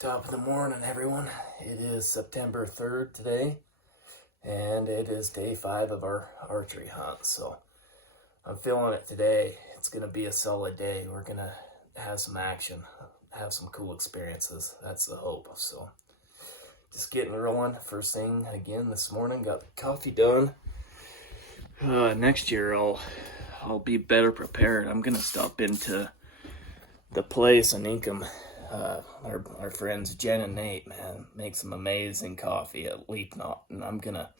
Top of the morning, everyone. It is September 3rd today, and it is day 5 of our archery hunt. So I'm feeling it today. It's going to be a solid day. We're going to have some action, have some cool experiences. That's the hope. So just getting rolling. First thing again this morning, got the coffee done. Next year I'll be better prepared. I'm going to stop into the place in Ingham. Our friends Jen and Nate, man, make some amazing coffee at Leap Knot, and I'm gonna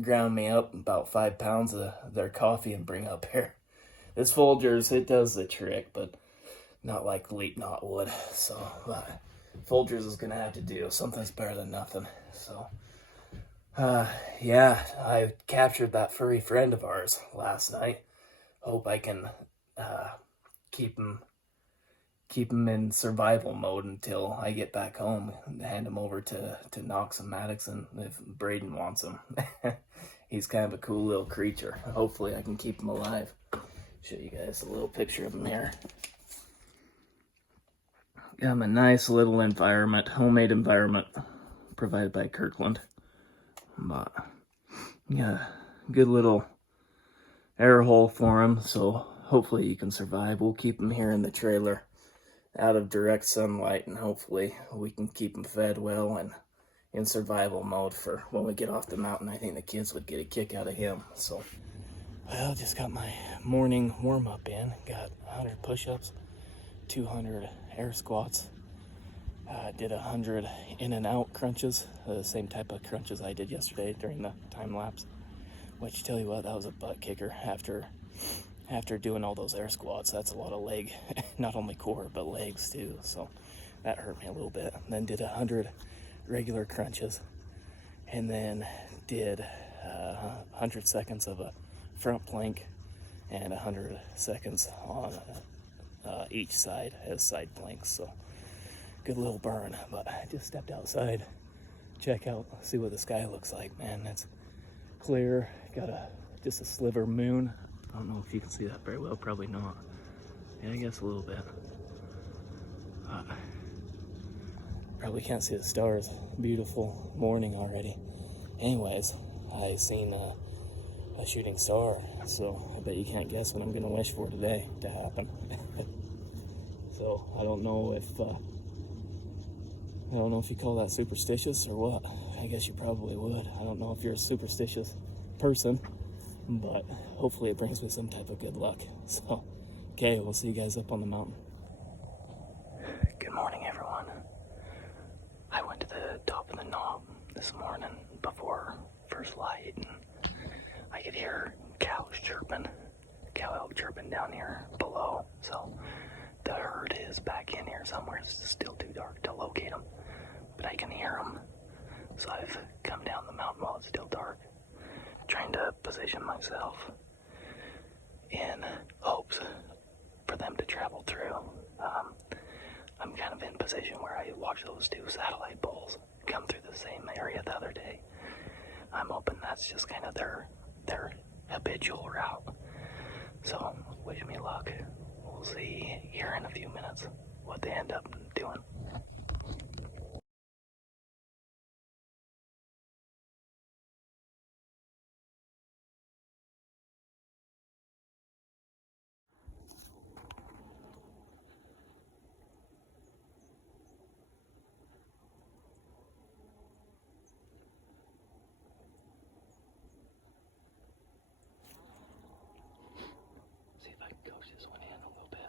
ground me up about 5 pounds of their coffee and bring up here. This Folgers, it does the trick, but not like Leap Knot would. So Folgers is gonna have to do. Something's better than nothing. So yeah, I captured that furry friend of ours last night. Hope I can keep him in survival mode until I get back home and hand him over to Knox and Maddox, and if Braden wants him. He's kind of a cool little creature. Hopefully I can keep him alive. Show you guys a little picture of him here. Got him a nice little environment, homemade environment provided by Kirkland. But yeah, good little air hole for him, so hopefully he can survive. We'll keep him here in the trailer out of direct sunlight, and hopefully we can keep him fed well and in survival mode for when we get off the mountain. I think the kids would get a kick out of him. So, well, just got my morning warm-up in. Got 100 push-ups, 200 air squats. Did 100 in and out crunches, the same type of crunches I did yesterday during the time lapse. Which, tell you what, that was a butt kicker after doing all those air squats. That's a lot of leg, not only core, but legs too. So that hurt me a little bit. And then did 100 regular crunches, and then did 100 seconds of a front plank and 100 seconds on each side as side planks. So good little burn. But I just stepped outside, check out, see what the sky looks like. Man, it's clear. Got just a sliver moon. I don't know if you can see that very well, probably not. Yeah, I guess a little bit. Probably can't see the stars. Beautiful morning already. Anyways, I seen a shooting star, so I bet you can't guess what I'm gonna wish for today to happen. So I don't know if you call that superstitious or what. I guess you probably would. I don't know if you're a superstitious person, but hopefully it brings me some type of good luck. So, okay, we'll see you guys up on the mountain. Good morning, everyone. I went to the top of the knob this morning before first light, and I could hear cow elk chirping down here below. So the herd is back in here somewhere. It's still too dark to locate them, but I can hear them. So I've come down the mountain while it's still dark, trying to position myself in hopes for them to travel through. I'm kind of in position where I watched those 2 satellite bulls come through the same area the other day. I'm hoping that's just kind of their habitual route. So wish me luck. We'll see here in a few minutes what they end up doing. See if I can coach this one in a little bit.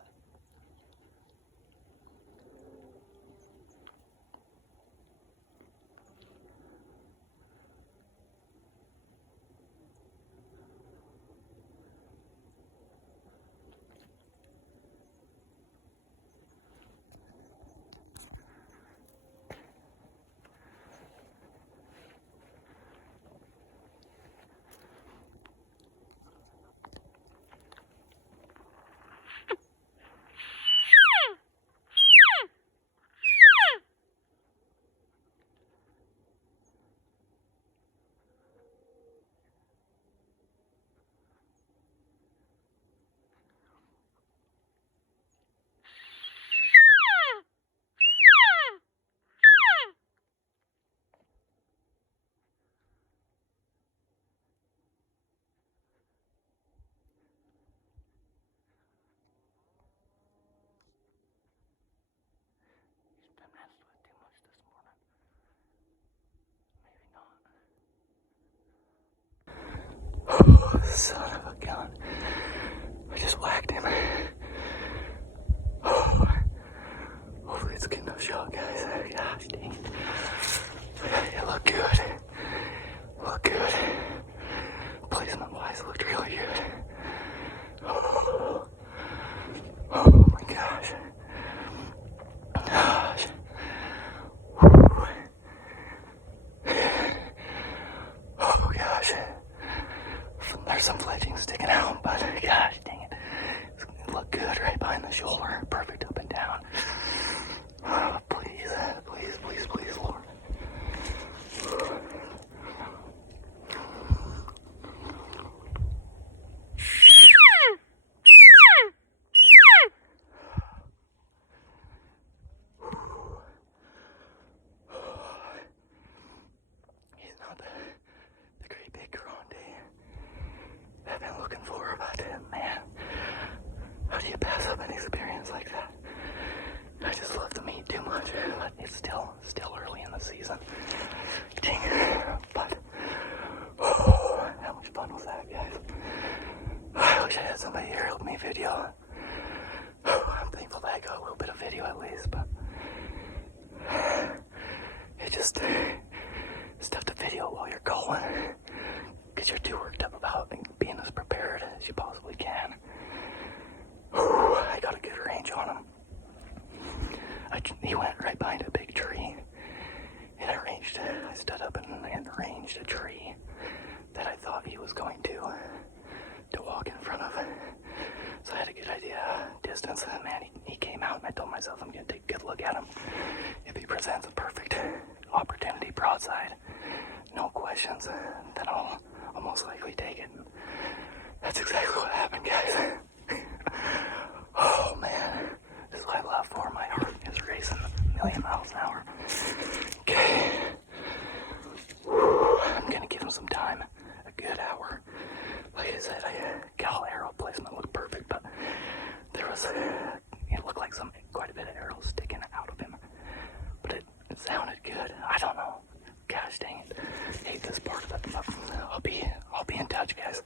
Son of a gun. I just whacked him. Hopefully it's a good enough shot, guys. Gosh dang it. It looked good. Looked good. Placement-wise, looked really good. Oh my gosh. Gosh. Oh gosh. There's some fledging sticking out, but gosh dang it. It looked good right behind the shoulder. Perfect up and down. Oh, please, please, please, please, Lord. He's not the great big grande I've been looking for, but man, how do you pass up an experience like that? I just love the meat too much, but it's still early in the season. Dang it. But, oh, how much fun was that, guys? I wish I had somebody here to help me video. I'm thankful that I got a little bit of video at least, but it's tough to video while you're going, because you're too worked up about being as prepared as you possibly can. I got a good range on him. He went right behind a big tree, and I stood up and ranged a tree that I thought he was going to walk in front of. So I had a good idea, distance, and man, he came out, and I told myself I'm going to take a good look at him. If he presents a perfect opportunity broadside, no questions, then I'll most likely take it. That's exactly what happened, guys. Oh man, this is what I love for. My heart is racing a million miles an hour. Okay. I'm gonna give him some time, a good hour. Like I said, gal arrow placement looked perfect, but there was, it looked like quite a bit of arrows sticking out of him. But it sounded good. I don't know. Gosh dang it. I hate this part of it, but I'll be in touch, guys.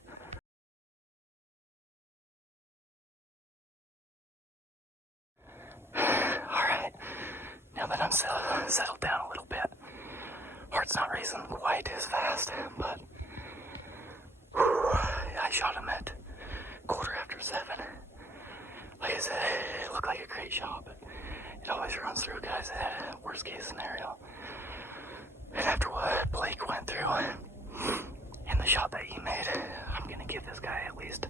Alright, now that I'm settled down a little bit, heart's not racing quite as fast, but I shot him at 7:15. Like I said, it looked like a great shot, but it always runs through guys' head, worst case scenario. And after what Blake went through and the shot that he made, I'm gonna give this guy at least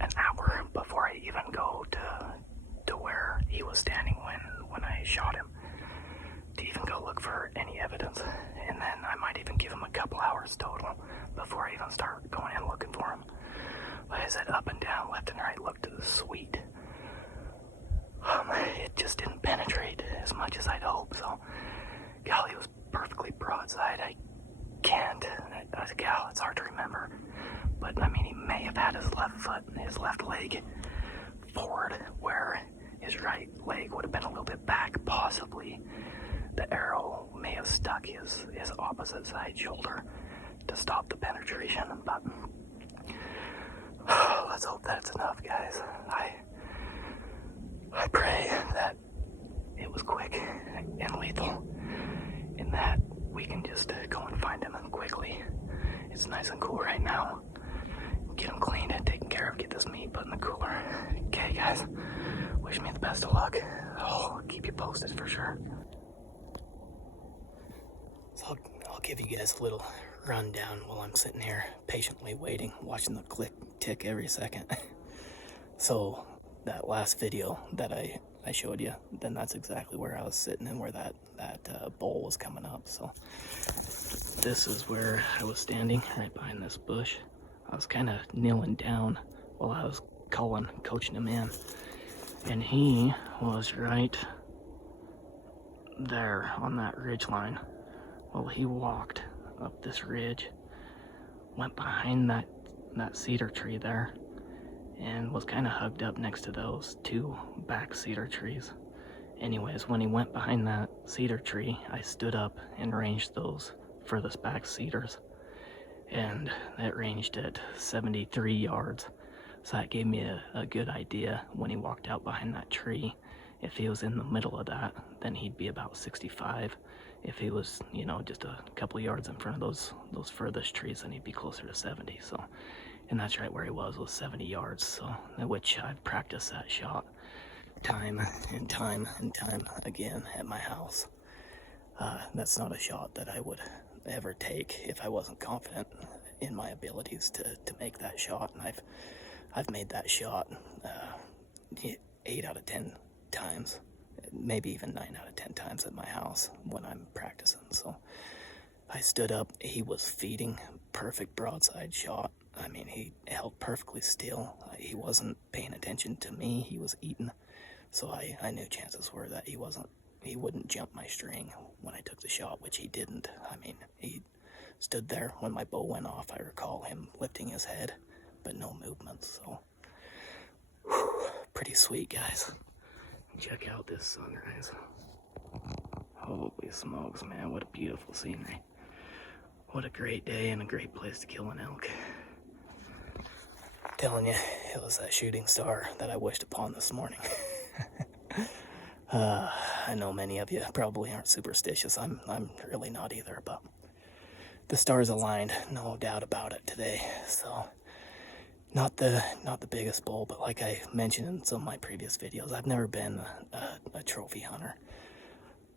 an hour before I even go to where he was standing when I shot him, to even go look for any evidence. And then I might even give him a couple hours total before I even start going in looking for him. Like I said, up and down, left and right looked sweet. It just didn't penetrate as much as I'd hope, so golly, was perfectly broadside. I can't, as a gal, it's hard to remember, but I mean, he may have had his left foot and his left leg forward, where his right leg would have been a little bit back. Possibly the arrow may have stuck his opposite side shoulder to stop the penetration, but let's hope that it's enough, guys. I pray that it was quick and lethal, and that we can just go and find him quickly. It's nice and cool right now. Get him cleaned and taken care of, get this meat put in the cooler. Okay, guys, wish me the best of luck. I'll keep you posted for sure. So I'll give you guys a little rundown while I'm sitting here patiently waiting, watching the click tick every second. So that last video that I showed you, then that's exactly where I was sitting and where that bowl was coming up. So this is where I was standing, right behind this bush. I was kind of kneeling down while I was coaching him in, and he was right there on that ridge line. Well, he walked up this ridge, went behind that cedar tree there, and was kind of hugged up next to those two back cedar trees. Anyways, when he went behind that cedar tree, I stood up and ranged those furthest back cedars. and that ranged at 73 yards. So that gave me a good idea when he walked out behind that tree. If he was in the middle of that, then he'd be about 65. If he was, you know, just a couple yards in front of those furthest trees, then he'd be closer to 70. So, and that's right where he was 70 yards. So, which I've practiced that shot time and time and time again at my house. That's not a shot that I would ever take if I wasn't confident in my abilities to make that shot. And I've made that shot 8 out of 10 times, maybe even 9 out of 10 times at my house when I'm practicing. So I stood up, he was feeding, perfect broadside shot. I mean, he held perfectly still. He wasn't paying attention to me, he was eating. So I knew chances were that he wouldn't jump my string when I took the shot, which he didn't. I mean, he stood there when my bow went off. I recall him lifting his head, but no movement. So whew, pretty sweet, guys. Check out this sunrise. Holy smokes, man, what a beautiful scenery. What a great day and a great place to kill an elk. I'm telling you, it was that shooting star that I wished upon this morning. I know many of you probably aren't superstitious. I'm really not either, but the stars aligned, no doubt about it today. So not the biggest bull, but like I mentioned in some of my previous videos, I've never been a trophy hunter.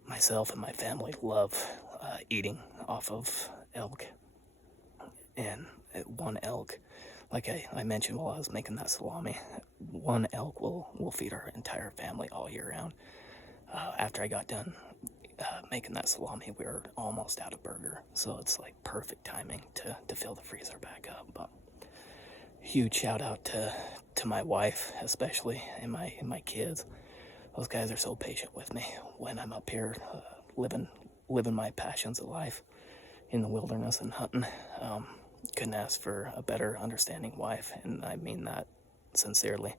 Myself and my family love eating off of elk. And one elk, like I mentioned while I was making that salami, one elk will feed our entire family all year round. After I got done making that salami, we were almost out of burger, so it's like perfect timing to fill the freezer back up. But huge shout out to my wife, especially, and my kids. Those guys are so patient with me when I'm up here living my passions of life in the wilderness and hunting. Couldn't ask for a better understanding wife, and I mean that sincerely.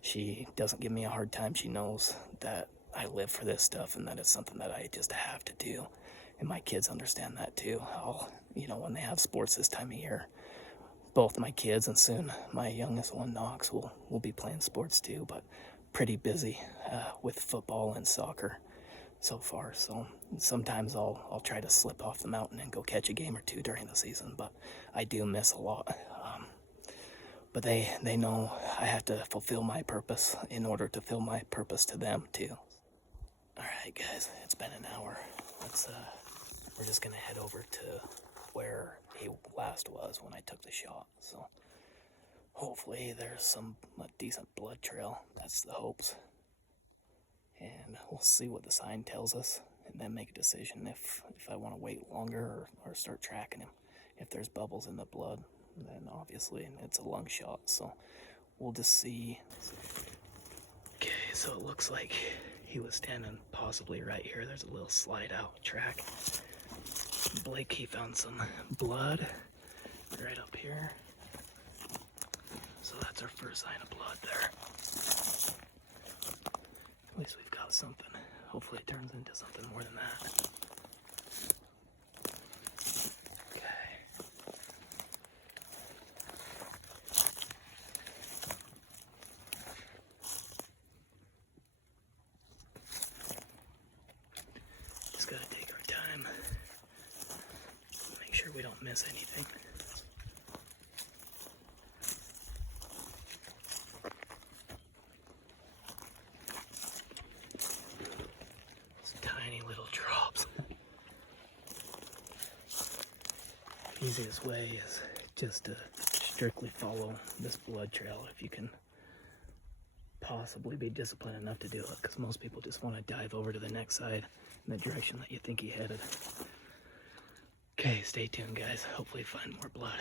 She doesn't give me a hard time. She knows that I live for this stuff and that it's something that I just have to do. And my kids understand that too. When they have sports this time of year, both my kids and soon my youngest one, Knox, will be playing sports too, but pretty busy with football and soccer so far. So sometimes I'll try to slip off the mountain and go catch a game or two during the season, but I do miss a lot. But they know I have to fulfill my purpose in order to fill my purpose to them too. All right, guys, it's been an hour. We're just gonna head over to where he last was when I took the shot. So hopefully there's a decent blood trail. That's the hopes. And we'll see what the sign tells us and then make a decision if I want to wait longer or start tracking him. If there's bubbles in the blood, then obviously it's a lung shot. So we'll just see. Okay, so it looks like he was standing possibly right here. There's a little slide out track. Blake, he found some blood right up here. So that's our first sign of blood there. At least we've got something. Hopefully it turns into something more than that. Okay. Just gotta take our time. Make sure we don't miss anything. Easiest way is just to strictly follow this blood trail if you can possibly be disciplined enough to do it, because most people just want to dive over to the next side in the direction that you think he headed. Okay, stay tuned, guys. Hopefully find more blood.